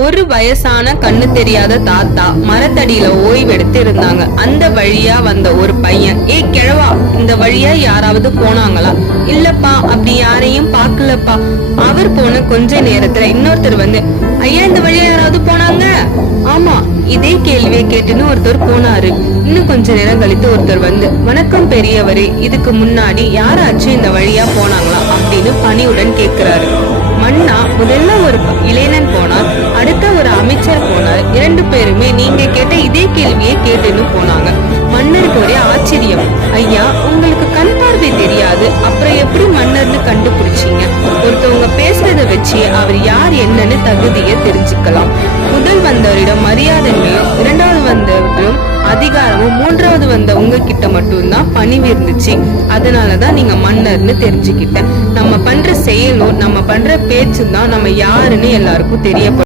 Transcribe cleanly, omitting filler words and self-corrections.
ஒரு வயசான கண்ணு தெரியாத தாத்தா மரத்தடியில ஓய்வெடுத்து இருந்தாங்க. அந்த வழியா வந்த ஒரு பையன், ஏய் கிழவா, இந்த வழியா யாராவது போனாங்களா? இல்லப்பா, அப்படி யாரையும் பாக்கலப்பா. அவர் போன கொஞ்ச நேரத்துல இன்னொருத்தர் வந்து, ஐயா இந்த வழியா யாராவது போனாங்க? ஆமா, இதே கேள்வியை கேட்டுன்னு ஒருத்தர் போனாரு. இன்னும் கொஞ்ச நேரம் கழித்து ஒருத்தர் வந்து, வணக்கம் பெரியவரே, இதுக்கு முன்னாடி யாராச்சும் இந்த வழியா போனாங்களா அப்படின்னு பணியுடன் கேக்குறாரு. மன்னா, முதல்ல ஒரு இளைஞன் போனார், அடுத்த ஒரு அமைச்சர் போனார். 2 பேருமே நீங்க கேட்ட இதே கேள்வியை கேட்டுன்னு போனாங்க. மன்னருக்கு ஒரே ஆச்சரியம். ஐயா, உங்களுக்கு கண் பார்வை தெரியாது, அப்புறம் எப்படி மன்னர்னு கண்டுபிடிச்சீங்க? ஒருத்தவங்க பேசுறத வச்சு அவர் யார் என்னன்னு தகுதியை தெரிஞ்சுக்கலாம். முதல் வந்தவரிடம் மரியாதையும், 2வது வந்தவரிடம் அதிகாரமும், 3வது வந்த உங்ககிட்ட மட்டும்தான் பணிவு இருந்துச்சு. அதனாலதான் நீங்க மன்னர்னு தெரிஞ்சுக்கிட்டேன். நம்ம பண்ற செயலும் நம்ம பண்ற பேச்சும் தான் நம்ம யாருன்னு எல்லாருக்கும் தெரியப்படும்.